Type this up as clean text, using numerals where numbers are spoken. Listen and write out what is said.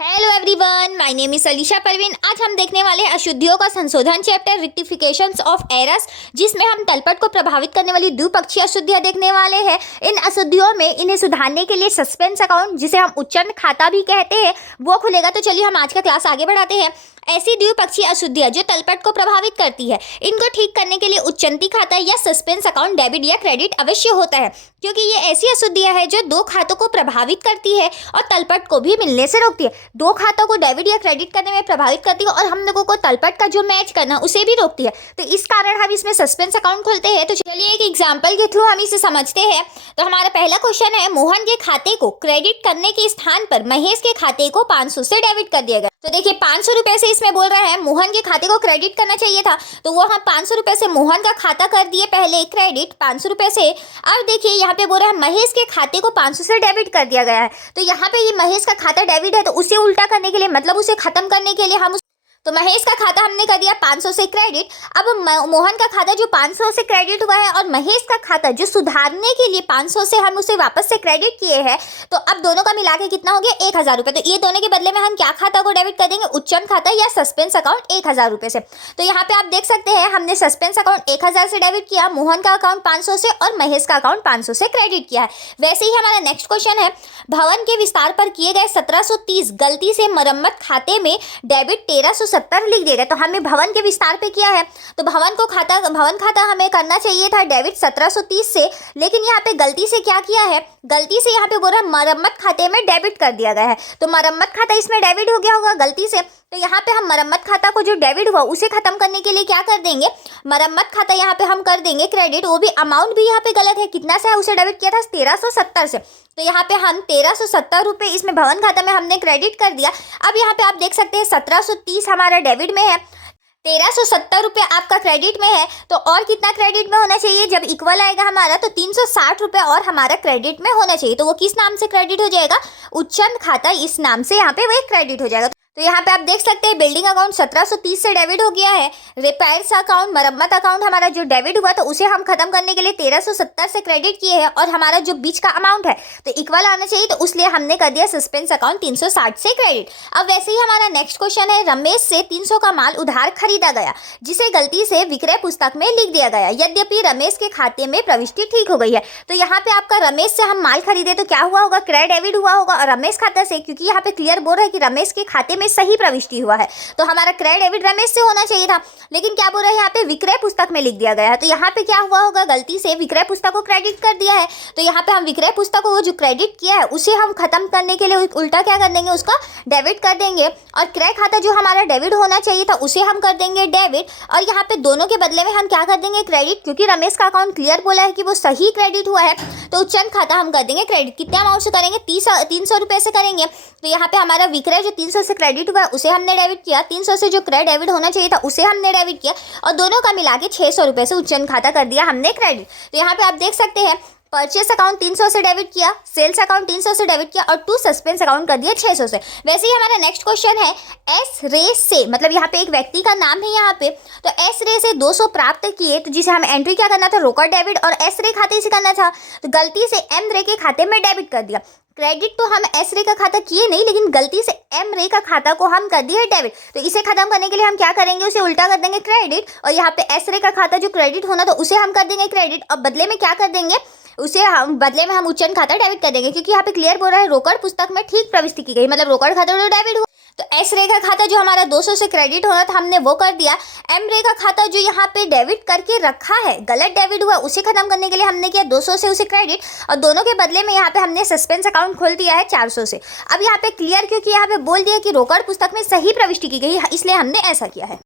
Hello everyone, my name is Alisha Parveen. आज हम देखने वाले हैं अशुद्धियों का संशोधन चैप्टर रेक्टिफिकेशंस ऑफ एरर्स, जिसमें हम तलपट को प्रभावित करने वाली द्विपक्षीय अशुद्धियां देखने वाले हैं। इन अशुद्धियों में इन्हें सुधारने के लिए सस्पेंस अकाउंट, जिसे हम उच्चन खाता भी कहते हैं, वो खुलेगा। तो चलिए हम आज का क्लास आगे बढ़ाते हैं। ऐसी द्विपक्षीय अशुद्धियां जो तलपट को प्रभावित करती है, इनको ठीक करने के लिए उच्चंती खाता या सस्पेंस अकाउंट डेबिट या क्रेडिट अवश्य होता है, क्योंकि ये ऐसी अशुद्धियां हैं जो दो खातों को प्रभावित करती है और तलपट को भी मिलने से रोकती है। दो खातों को डेबिट या क्रेडिट करने में प्रभावित करती है और हम लोगों को तलपट का जो मैच करना उसे भी रोकती है। तो इस कारण हम इसमें सस्पेंस अकाउंट खोलते हैं। तो चलिए एक एग्जाम्पल के थ्रू हम इसे समझते हैं। तो हमारा पहला क्वेश्चन है, मोहन के खाते को क्रेडिट करने के स्थान पर महेश के खाते को 500 से डेबिट कर दिया गया। तो देखिए 500 रुपए से इसमें बोल रहा है मोहन के खाते को क्रेडिट करना चाहिए था, तो वो हम 500 रुपए से मोहन का खाता कर दिए पहले क्रेडिट 500 रुपए से। अब देखिए यहाँ पे बोल रहा है महेश के खाते को 500 से डेबिट कर दिया गया है। तो यहाँ पे ये महेश का खाता डेबिट है, तो उसे उल्टा करने के लिए, मतलब उसे खत्म करने के लिए हम तो महेश का खाता हमने कर दिया 500 से क्रेडिट। अब मोहन का खाता जो 500 से क्रेडिट हुआ है और महेश का खाता जो सुधारने के लिए 500 से हम उसे वापस से क्रेडिट किए हैं, तो अब दोनों का मिला के कितना हो गया 1000 रुपये। तो ये दोनों के बदले में हम क्या खाता को डेबिट कर देंगे, उच्चन खाता या सस्पेंस अकाउंट 1000 रुपये से। तो यहाँ पे आप देख सकते हैं हमने सस्पेंस अकाउंट 1000 से डेबिट किया, मोहन का अकाउंट 500 से और महेश का अकाउंट 500 से क्रेडिट किया है। वैसे ही हमारा नेक्स्ट क्वेश्चन है, भवन के विस्तार पर किए गए 1730 गलती से मरम्मत खाते में डेबिट 1370 लिख दिया गया। तो हमें भवन के विस्तार पे किया है, तो भवन खाता हमें करना चाहिए था डेबिट 1730 से, लेकिन यहाँ पे गलती से क्या किया है, गलती से यहाँ पे बोल रहा है मरम्मत खाते में डेबिट कर दिया गया है। तो मरम्मत खाता इसमें डेबिट हो गया होगा गलती से। तो यहाँ पे हम मरम्मत खाता को जो डेबिट हुआ उसे खत्म करने के लिए क्या कर देंगे, मरम्मत खाता यहाँ पे हम कर देंगे क्रेडिट। वो भी अमाउंट भी यहाँ पे गलत है, कितना से है उसे डेबिट किया था 1370 से। तो यहाँ पे हम 1370 रुपये इसमें भवन खाता में हमने क्रेडिट कर दिया। अब यहाँ पे आप देख सकते हैं 1730 हमारा डेबिट में है, 1370 रुपये आपका क्रेडिट में है। तो और कितना क्रेडिट में होना चाहिए, जब इक्वल आएगा हमारा तो 360 रुपये और हमारा क्रेडिट में होना चाहिए। तो वो किस नाम से क्रेडिट हो जाएगा, उच्चन खाता, इस नाम से यहाँ पे वो क्रेडिट हो जाएगा। तो यहाँ पे आप देख सकते हैं बिल्डिंग अकाउंट 1730 से डेबिट हो गया है। रिपेयर्स अकाउंट, मरम्मत अकाउंट हमारा जो डेबिट हुआ तो उसे हम खत्म करने के लिए 1370 से क्रेडिट किए हैं और हमारा जो बीच का अमाउंट है तो इक्वल आना चाहिए, तो उसलिए हमने कर दिया सस्पेंस अकाउंट 360 से क्रेडिट। अब वैसे ही हमारा नेक्स्ट क्वेश्चन है, रमेश से 300 का माल उधार खरीदा गया, जिसे गलती से विक्रय पुस्तक में लिख दिया गया, यद्यपि रमेश के खाते में प्रविष्टि ठीक हो गई है। तो यहाँ पे आपका रमेश से हम माल खरीदे तो क्या हुआ होगा, क्रय डेबिट हुआ होगा और रमेश खाता से, क्योंकि यहाँ पे क्लियर बोल रहा है कि रमेश के खाते में सही प्रविष्टि हुआ है, तो हमारा क्रय डेबिट रमेश से होना चाहिए था, लेकिन क्या बोल रहा है यहाँ पे विक्रय पुस्तक में लिख दिया गया है। तो यहाँ पे क्या हुआ होगा, गलती से विक्रय पुस्तक को क्रेडिट कर दिया है। तो यहाँ पे हम विक्रय पुस्तक को जो क्रेडिट किया है उसे हम खत्म करने के लिए उल्टा क्या कर देंगे, उसका डेबिट कर देंगे और क्रय खाता जो हमारा डेबिट होना चाहिए था उसे हम कर देंगे डेबिट, और यहाँ पे दोनों के बदले में हम क्या कर देंगे क्रेडिट, क्योंकि रमेश का अकाउंट क्लियर बोला है कि वो सही क्रेडिट हुआ है, तो उच्चन खाता हम कर देंगे क्रेडिट। कितने अमाउंट से करेंगे, 300 रुपये से करेंगे। तो यहाँ पे हमारा विक्रय जो 300 से क्रेडिट हुआ है उसे हमने डेबिट किया, 300 से जो क्रय डेबिट होना चाहिए था उसे हमने डेबिट किया और दोनों का मिला के 600 रुपये से उच्चन खाता कर दिया हमने क्रेडिट। तो यहाँ पे आप देख सकते हैं परचेस अकाउंट 300 से डेबिट किया, सेल्स अकाउंट 300 से डेबिट किया और टू सस्पेंस अकाउंट कर दिया 600 से। वैसे ही हमारा नेक्स्ट क्वेश्चन है, एस रे से, मतलब यहाँ पे एक व्यक्ति का नाम है यहाँ पे, तो एस रे से 200 प्राप्त किए, तो जिसे हमें एंट्री क्या करना था, रोकड़ डेबिट, और एस रे खाते से करना था, तो गलती से एम रे के खाते में डेबिट कर दिया। क्रेडिट तो हम एस रे का खाता किए नहीं, लेकिन गलती से एम रे का खाता को हम कर दिए डेबिट। तो इसे खत्म करने के लिए हम क्या करेंगे, उसे उल्टा कर देंगे क्रेडिट, और यहाँ पे एस रे का खाता जो क्रेडिट होना तो उसे हम कर देंगे क्रेडिट, और बदले में क्या कर देंगे, उसे हम बदले में हम उच्चन खाता डेबिट कर देंगे, क्योंकि यहाँ पे क्लियर बोल रहा है रोकड़ पुस्तक में ठीक प्रविष्टि की गई, मतलब रोकड़ खाता तो डेबिट हुआ। तो एस रे का खाता जो हमारा 200 से क्रेडिट होना था हमने वो कर दिया। एम रे का खाता जो यहाँ पे डेबिट करके रखा है, गलत डेबिट हुआ, उसे खत्म करने के लिए हमने किया 200 से उसे क्रेडिट, और दोनों के बदले में यहाँ पे हमने सस्पेंस अकाउंट खोल दिया है 400 से। अब यहाँ पे क्लियर, क्योंकि यहाँ पे बोल दिया कि रोकड़ पुस्तक में सही प्रविष्टि की गई, इसलिए हमने ऐसा किया है।